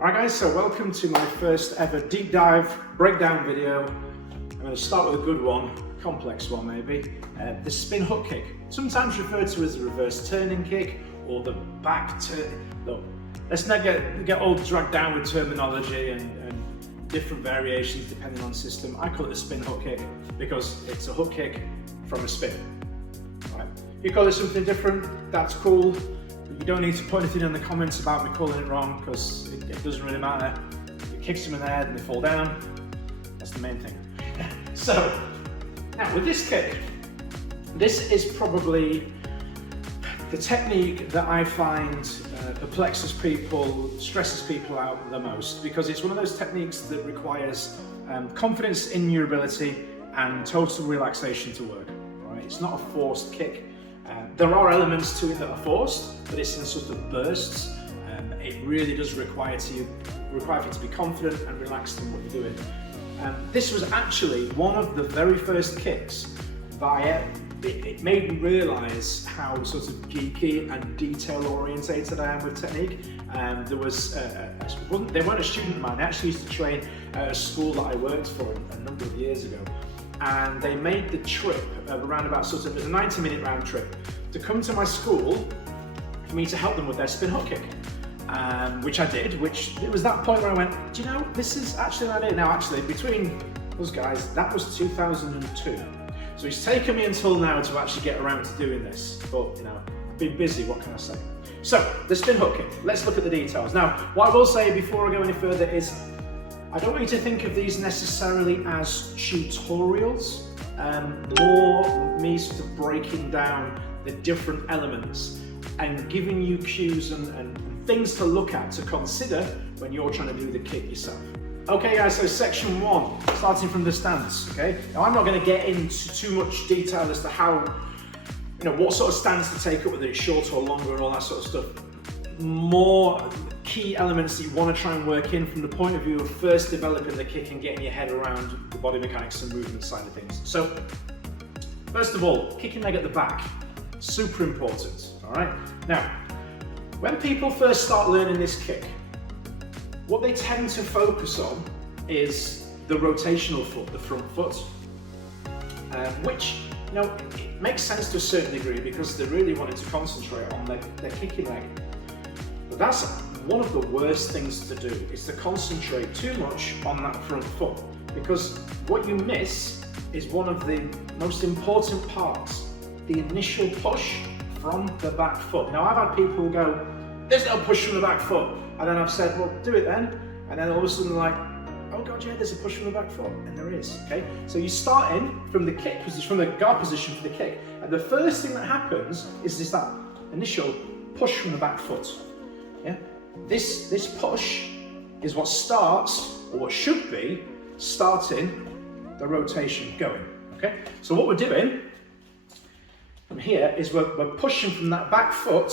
Alright guys, so welcome to my first ever deep dive breakdown video. I'm going to start with a good one, a complex one maybe, the spin hook kick. Sometimes referred to as the reverse turning kick or the back turn. Look, let's not get all dragged down with terminology and different variations depending on system. I call it the spin hook kick because it's a hook kick from a spin. Right. If you call it something different, that's cool. You don't need to put anything in the comments about me calling it wrong because it doesn't really matter. You kick them in the head and they fall down. That's the main thing. So, now with this kick, this is probably the technique that I find perplexes people, stresses people out the most, because it's one of those techniques that requires confidence in your ability and total relaxation to work. Right? It's not a forced kick. There are elements to it that are forced, but it's in sort of bursts. It really does require you to be confident and relaxed in what you're doing. This was actually one of the very first kicks that it made me realise how sort of geeky and detail orientated I am with technique. They weren't a student of mine. They actually used to train at a school that I worked for a number of years ago. And they made the trip of around about it was a 90-minute round trip to come to my school for me to help them with their spin hook kick, which I did. Which it was that point where I went, do you know, this is actually an idea. Now, actually, between us guys, that was 2002. So it's taken me until now to actually get around to doing this. But you know, I've been busy. What can I say? So the spin hook kick. Let's look at the details. Now, what I will say before I go any further is, I don't want you to think of these necessarily as tutorials, more me sort of breaking down the different elements and giving you cues and things to look at, to consider when you're trying to do the kick yourself. Okay guys, so section one, starting from the stance, okay? Now I'm not going to get into too much detail as to how, what sort of stance to take up, whether it's short or longer and all that sort of stuff. More key elements that you want to try and work in from the point of view of first developing the kick and getting your head around the body mechanics and movement side of things. So, first of all, kicking leg at the back, super important, all right? Now, when people first start learning this kick, what they tend to focus on is the rotational foot, the front foot, which, it makes sense to a certain degree because they're really wanting to concentrate on their kicking leg. But that's one of the worst things to do, is to concentrate too much on that front foot, because what you miss is one of the most important parts, the initial push from the back foot. Now I've had people go, there's no push from the back foot, and then I've said, well, do it then, and then all of a sudden like, oh god, yeah, there's a push from the back foot, and there is, okay? So you start in from the kick position, from the guard position for the kick, and the first thing that happens is that initial push from the back foot. Yeah? This push is what starts, or what should be, starting the rotation going, okay? So what we're doing from here is we're pushing from that back foot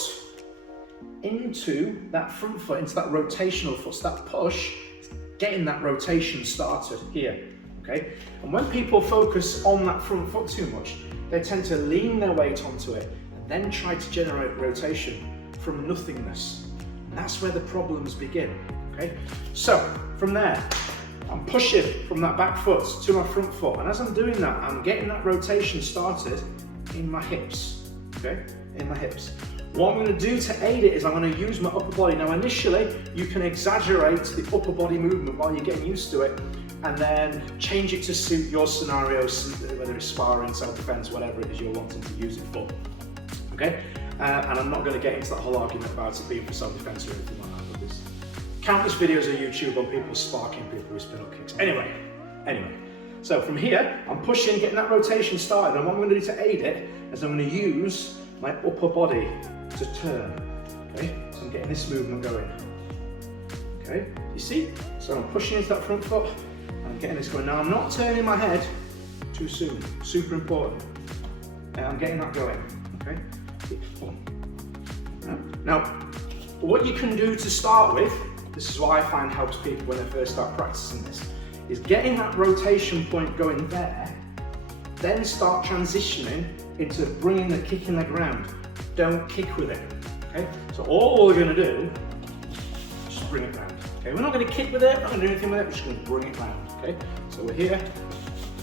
into that front foot, into that rotational foot. So that push is getting that rotation started here, okay? And when people focus on that front foot too much, they tend to lean their weight onto it and then try to generate rotation from nothingness. And that's where the problems begin, okay? So, from there, I'm pushing from that back foot to my front foot, and as I'm doing that, I'm getting that rotation started in my hips, okay? In my hips. What I'm going to do to aid it is I'm going to use my upper body. Now, initially, you can exaggerate the upper body movement while you're getting used to it, and then change it to suit your scenario, whether it's sparring, self-defense, whatever it is you're wanting to use it for, okay? And I'm not going to get into that whole argument about it being for self-defense or anything like that, but there's countless videos on YouTube on people sparking people with spin-up kicks. Anyway, so from here, I'm pushing, getting that rotation started, and what I'm going to do to aid it is I'm going to use my upper body to turn, okay? So I'm getting this movement going, okay? You see? So I'm pushing into that front foot, and I'm getting this going. Now I'm not turning my head too soon, super important. And I'm getting that going, okay? Now, what you can do to start with, this is what I find helps people when they first start practicing this, is getting that rotation point going there, then start transitioning into bringing the kicking leg around. Don't kick with it, okay? So all we're going to do is just bring it round. Okay, we're not going to kick with it, we're not going to do anything with it, we're just going to bring it round. Okay, so we're here,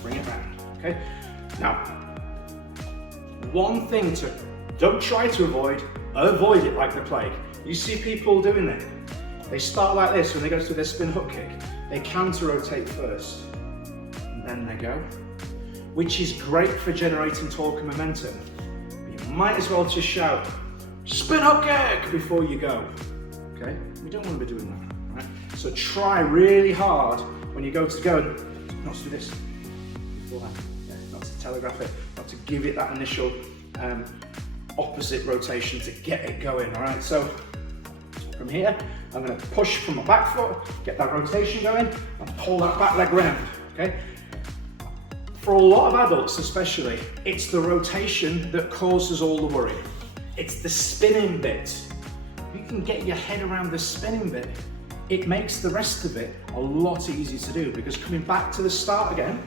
bring it round. Okay, now, one thing to, don't try to avoid it like the plague. You see people doing it. They start like this when they go to their spin hook kick. They counter rotate first, and then they go, which is great for generating torque and momentum. You might as well just shout, spin hook kick, before you go. Okay, we don't want to be doing that, right? So try really hard when you go to go, not to do this beforehand, yeah, not to telegraph it, not to give it that initial opposite rotation to get it going, all right? So from here, I'm going to push from my back foot, get that rotation going, and pull that back leg round, okay? For a lot of adults especially, it's the rotation that causes all the worry. It's the spinning bit. If you can get your head around the spinning bit, it makes the rest of it a lot easier to do, because coming back to the start again,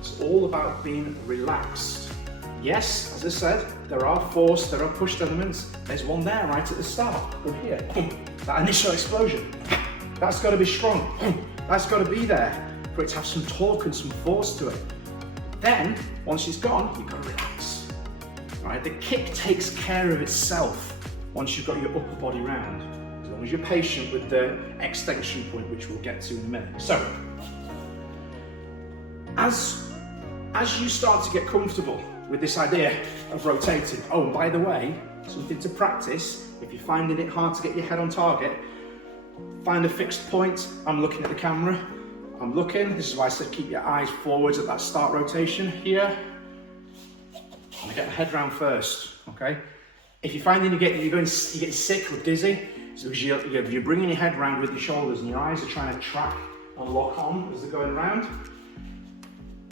it's all about being relaxed. Yes, as I said, there are force, there are pushed elements. There's one there right at the start, up here. That initial explosion, that's got to be strong. That's got to be there for it to have some torque and some force to it. Then, once it's gone, you've got to relax. Right? The kick takes care of itself once you've got your upper body round, as long as you're patient with the extension point, which we'll get to in a minute. So, as you start to get comfortable with this idea of rotating, oh, by the way, something to practice, if you're finding it hard to get your head on target, find a fixed point. I'm looking at the camera, I'm looking, this is why I said keep your eyes forwards at that start rotation here. I'm gonna get my head round first, okay? If you're finding you're getting sick or dizzy, so you're bringing your head round with your shoulders and your eyes are trying to track and lock on as they're going around,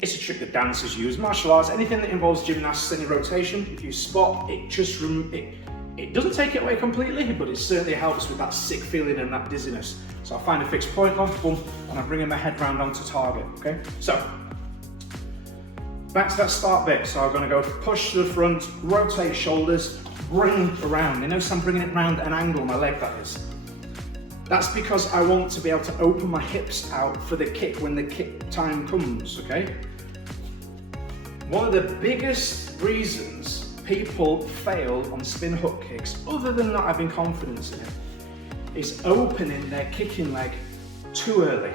it's a trick that dancers use, martial arts, anything that involves gymnastics, any rotation. If you spot, it doesn't take it away completely, but it certainly helps with that sick feeling and that dizziness. So I find a fixed point, boom, and I'm bringing my head round onto target, okay? So, back to that start bit. So I'm gonna go push to the front, rotate shoulders, bring around. You notice I'm bringing it around at an angle, my leg that is. That's because I want to be able to open my hips out for the kick when the kick time comes, okay? One of the biggest reasons people fail on spin hook kicks, other than not having confidence in it, is opening their kicking leg too early,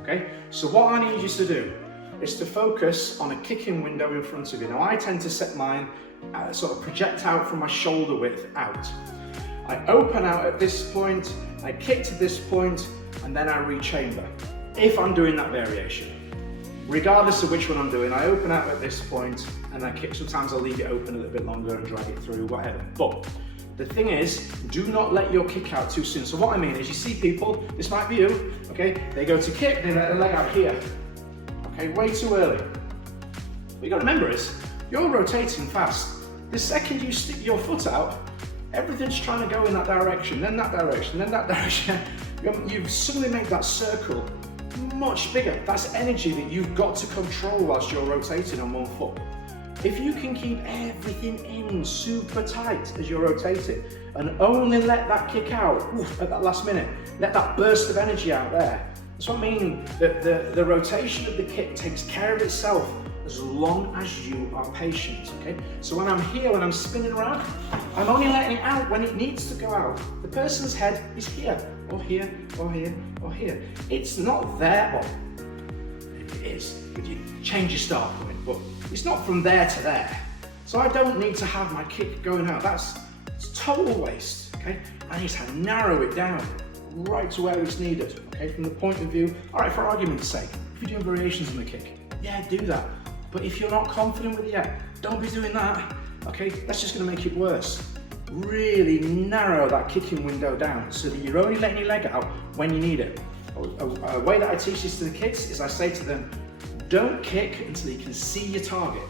okay? So what I need you to do is to focus on a kicking window in front of you. Now I tend to set mine sort of project out from my shoulder width out. I open out at this point, I kick to this point, and then I rechamber, if I'm doing that variation. Regardless of which one I'm doing, I open out at this point, and I kick. Sometimes I'll leave it open a little bit longer and drag it through, whatever. But the thing is, do not let your kick out too soon. So what I mean is, you see people, this might be you, okay? They go to kick, they let their leg out here. Okay, way too early. What you gotta remember is, you're rotating fast. The second you stick your foot out, everything's trying to go in that direction, then that direction, then that direction. You've suddenly made that circle much bigger. That's energy that you've got to control whilst you're rotating on one foot. If you can keep everything in super tight as you're rotating and only let that kick out at that last minute, let that burst of energy out there. That's what I mean, that the rotation of the kick takes care of itself as long as you are patient, okay? So when I'm here, when I'm spinning around, I'm only letting it out when it needs to go out. The person's head is here, or here, or here, or here. It's not there, well, it is, if you change your start point, but it's not from there to there. So I don't need to have my kick going out. It's total waste, okay? I need to narrow it down right to where it's needed, okay? From the point of view, all right, for argument's sake, if you're doing variations on the kick, yeah, do that. But if you're not confident with it yet, don't be doing that, okay? That's just gonna make it worse. Really narrow that kicking window down so that you're only letting your leg out when you need it. A way that I teach this to the kids is I say to them, don't kick until you can see your target,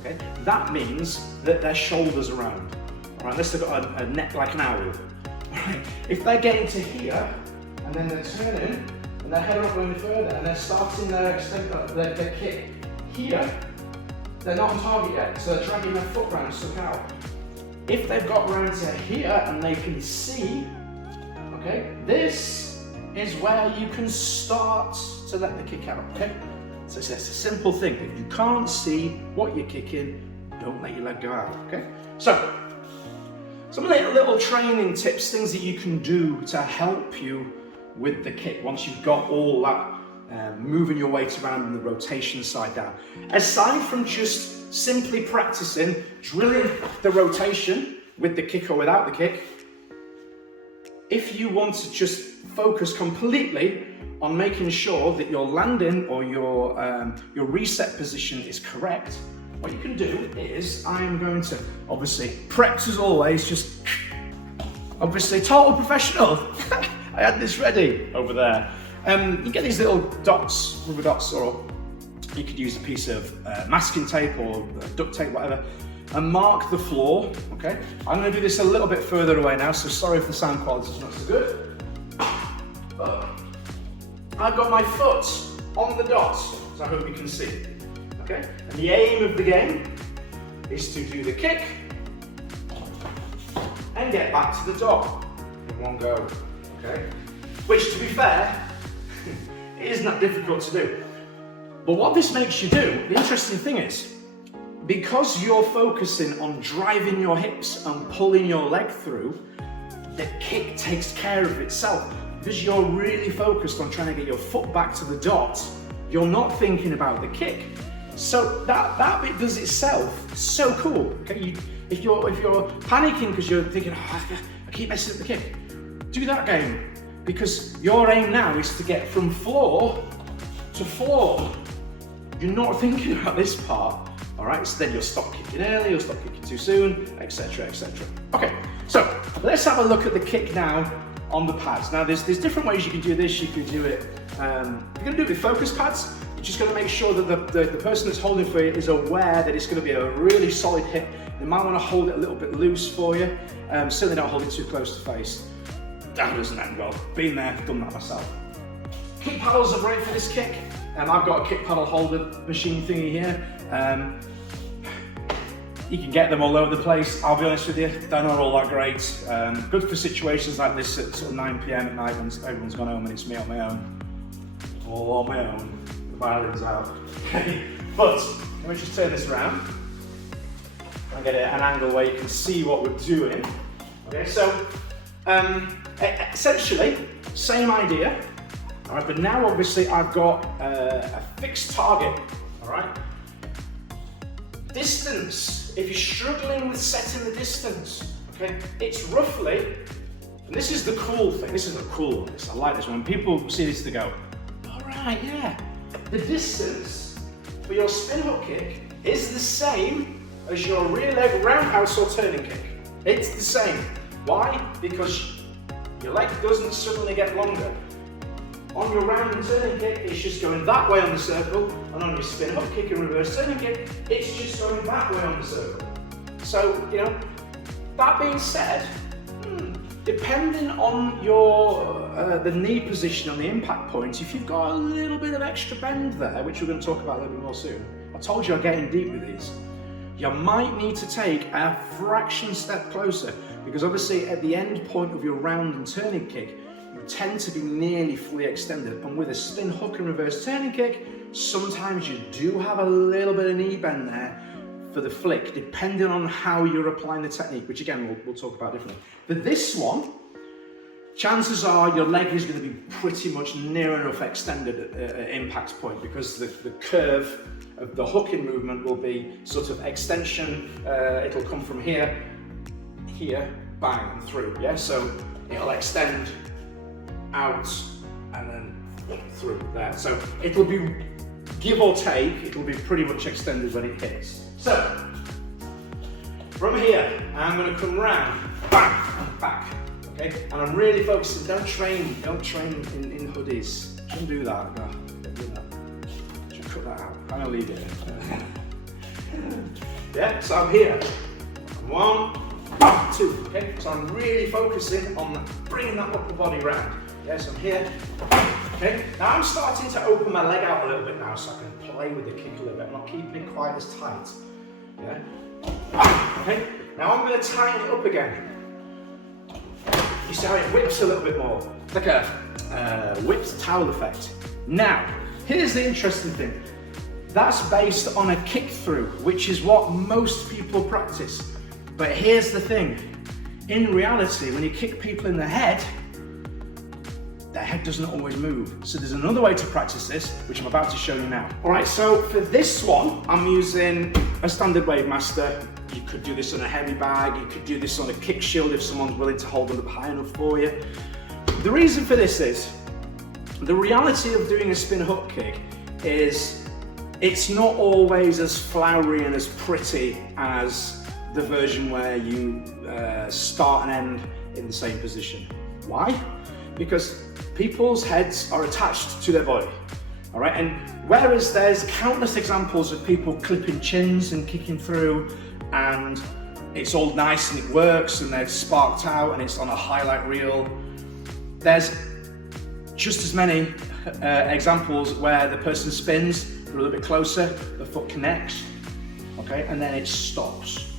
okay? That means that their shoulders are round, all right? Unless they've got a neck like an owl, all right? If they're getting to here, and then they're turning, and their head are not going further, and they're starting their kick here, they're not on target yet, so they're dragging their foot round and stuck out. If they've got round to here and they can see, okay, this is where you can start to let the kick out, okay? So it's a simple thing. If you can't see what you're kicking, don't let your leg go out, okay? So, some little training tips, things that you can do to help you with the kick once you've got all that moving your weight around and the rotation side down. Aside from just simply practicing drilling the rotation with the kick or without the kick, if you want to just focus completely on making sure that your landing or your reset position is correct, what you can do is, I am going to, obviously, prepped as always, just obviously total professional. I had this ready over there. You get these little dots, rubber dots, or you could use a piece of masking tape or duct tape, whatever, and mark the floor, okay? I'm gonna do this a little bit further away now, so sorry if the sound quality is not so good. But I've got my foot on the dots, so I hope you can see, okay? And the aim of the game is to do the kick and get back to the dot in one go, okay? Which, to be fair, isn't that difficult to do. But what this makes you do, the interesting thing is, because you're focusing on driving your hips and pulling your leg through, the kick takes care of itself. Because you're really focused on trying to get your foot back to the dot, you're not thinking about the kick. So that bit does itself so cool. Okay, if you're panicking because you're thinking, oh, I keep messing up the kick, do that game. Because your aim now is to get from floor to floor. You're not thinking about this part, all right? So then you'll stop kicking early, you'll stop kicking too soon, etc., etc. Okay, so let's have a look at the kick now on the pads. Now there's different ways you can do this. You can do it, you're gonna do it with focus pads. You're just gonna make sure that the person that's holding for you is aware that it's gonna be a really solid hit. They might wanna hold it a little bit loose for you. Certainly don't hold it too close to face. That doesn't end well. Been there, done that myself. Kick paddles are great for this kick. I've got a kick paddle holder machine thingy here. You can get them all over the place. I'll be honest with you, they're not all that great. Good for situations like this at sort of 9 p.m. at night when everyone's gone home and it's me on my own. All on my own. The violin's out. But let me just turn this around and get an angle where you can see what we're doing. Okay, so essentially, same idea, all right, but now obviously I've got a fixed target, all right? Distance, if you're struggling with setting the distance, okay, it's roughly, and this is the cool thing, this is the cool one, I like this one, when people see this they go, all right, yeah, the distance for your spin hook kick is the same as your rear leg roundhouse or turning kick. It's the same. Why? Because your leg doesn't suddenly get longer. On your round and turning kick, it's just going that way on the circle, and on your spin hook kick and reverse turning kick, it's just going that way on the circle. So, you know, that being said, depending on your the knee position on the impact point, if you've got a little bit of extra bend there, which we're going to talk about a little bit more soon, I told you I'm getting deep with these, you might need to take a fraction step closer, because obviously at the end point of your round and turning kick, you tend to be nearly fully extended, and with a spin hook and reverse turning kick, sometimes you do have a little bit of knee bend there for the flick, depending on how you're applying the technique, which again we'll talk about differently. But this one, chances are your leg is going to be pretty much near enough extended at impact point, because the curve of the hooking movement will be sort of extension. It'll come from here, bang, and through, yeah? So it'll extend out and then through there. So it'll be, give or take, it'll be pretty much extended when it hits. So, from here, I'm going to come round, bang, and back, okay? And I'm really focusing, don't train in hoodies. Don't do that, don't do that. Just cut that out, I'm going to leave it in. Yeah, so I'm here, 1, 2, okay? So I'm really focusing on bringing that upper body round. Yes, I'm here. Okay, now I'm starting to open my leg out a little bit now, so I can play with the kick a little bit. I'm not keeping it quite as tight. Yeah. Okay, now I'm going to tighten it up again. You see how it whips a little bit more. Like a whipped towel effect. Now, here's the interesting thing. That's based on a kick through, which is what most people practice. But here's the thing. In reality, when you kick people in the head doesn't always move. So there's another way to practice this, which I'm about to show you now. All right, so for this one, I'm using a standard Wave Master. You could do this on a heavy bag. You could do this on a kick shield if someone's willing to hold it up high enough for you. The reason for this is, the reality of doing a spin hook kick is it's not always as flowery and as pretty as the version where you start and end in the same position. Why? Because people's heads are attached to their body, all right? And whereas there's countless examples of people clipping chins and kicking through, and it's all nice and it works and they're sparked out and it's on a highlight reel, there's just as many examples where the person spins, they're a little bit closer, the foot connects, okay, and then it stops,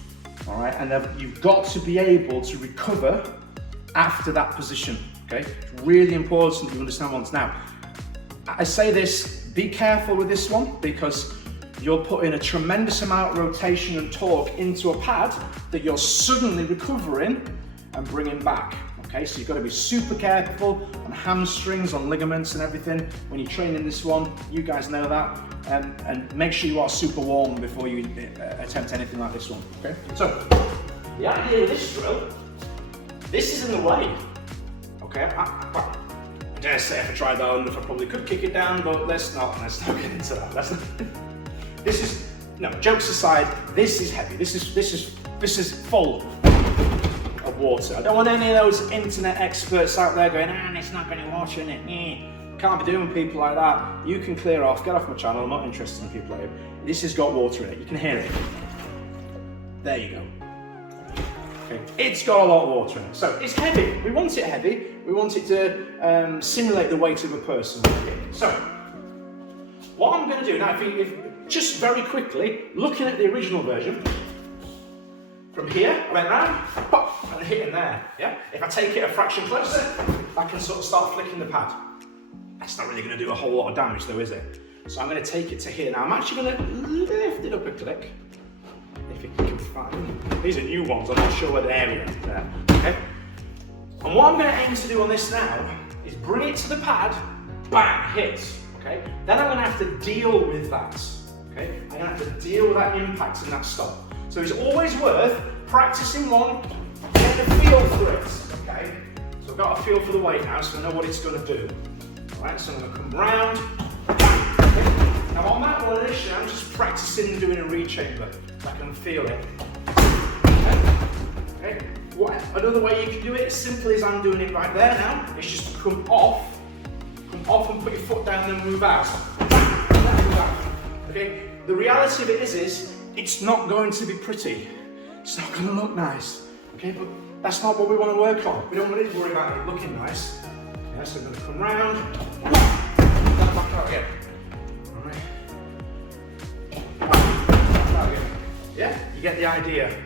all right? And then you've got to be able to recover after that position, okay? It's really important that you understand once. Now, I say this, be careful with this one, because you're putting a tremendous amount of rotation and torque into a pad that you're suddenly recovering and bringing back. Okay, so you've got to be super careful on hamstrings, on ligaments and everything when you're training this one. You guys know that. And make sure you are super warm before you attempt anything like this one, okay? So, the idea with this drill, this is in the way, okay? I dare say if I tried that on, I probably could kick it down, but let's not get into that. This is, no, jokes aside, this is heavy. This is full of water. I don't want any of those internet experts out there going, it's not going to water in it. Can't be doing people like that. You can clear off, get off my channel. I'm not interested in people like you. This has got water in it. You can hear it. There you go. Okay. It's got a lot of water in it. So it's heavy. We want it heavy. We want it to simulate the weight of a person. So what I'm going to do now, if just very quickly, looking at the original version, from here, I went round, pop, and hit in there, yeah? If I take it a fraction closer, I can sort of start flicking the pad. That's not really going to do a whole lot of damage though, is it? So I'm going to take it to here. Now I'm actually going to lift it up a click, if you can find. These are new ones, I'm not sure where the area is there, okay? And what I'm going to aim to do on this now is bring it to the pad, bang, hit, okay? Then I'm going to have to deal with that, okay? I'm going to have to deal with that impact and that stop. So it's always worth practicing one, getting a feel for it, okay? So I've got a feel for the weight now, so I know what it's going to do. All right, so I'm going to come round. Okay. Now on that one initially, I'm just practicing doing a rechamber. I can feel it. Okay. Another way you can do it, as simply as I'm doing it right there now, is just to come off and put your foot down and move out. Okay. The reality of it is it's not going to be pretty. It's not going to look nice. Okay, but that's not what we want to work on. We don't want to worry about it looking nice. Yeah, so I'm going to come round, back out again. All right. Back out again. Yeah, you get the idea.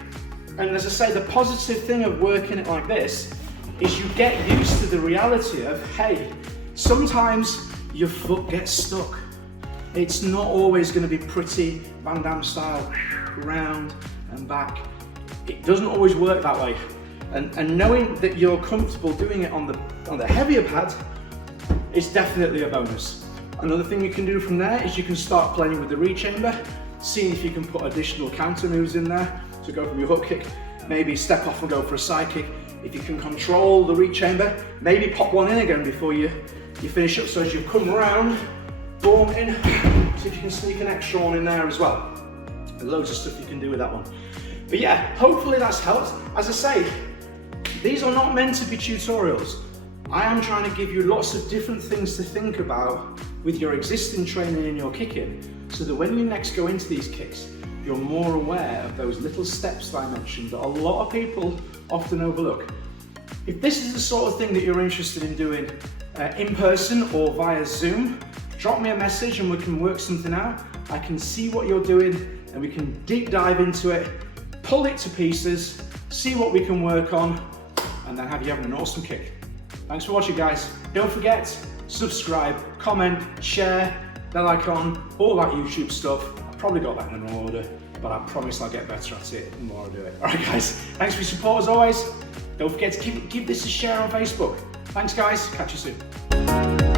And as I say, the positive thing of working it like this is you get used to the reality of, hey, sometimes your foot gets stuck. It's not always going to be pretty Van Damme style, round and back. It doesn't always work that way. And knowing that you're comfortable doing it on the heavier pad is definitely a bonus. Another thing you can do from there is you can start playing with the rechamber, seeing if you can put additional counter moves in there to go from your hook kick, maybe step off and go for a side kick. If you can control the rechamber, maybe pop one in again before you finish up. So as you come around, boom, in, see if you can sneak an extra one in there as well. There's loads of stuff you can do with that one. But yeah, hopefully that's helped. As I say, these are not meant to be tutorials. I am trying to give you lots of different things to think about with your existing training and your kicking, so that when you next go into these kicks, you're more aware of those little steps that I mentioned that a lot of people often overlook. If this is the sort of thing that you're interested in doing in person or via Zoom, drop me a message and we can work something out. I can see what you're doing and we can deep dive into it, pull it to pieces, see what we can work on, and then have you having an awesome kick. Thanks for watching, guys. Don't forget, subscribe, comment, share, bell icon, all that YouTube stuff. I've probably got that in an order, but I promise I'll get better at it the more I do it. All right, guys, thanks for your support as always. Don't forget to give this a share on Facebook. Thanks, guys. Catch you soon.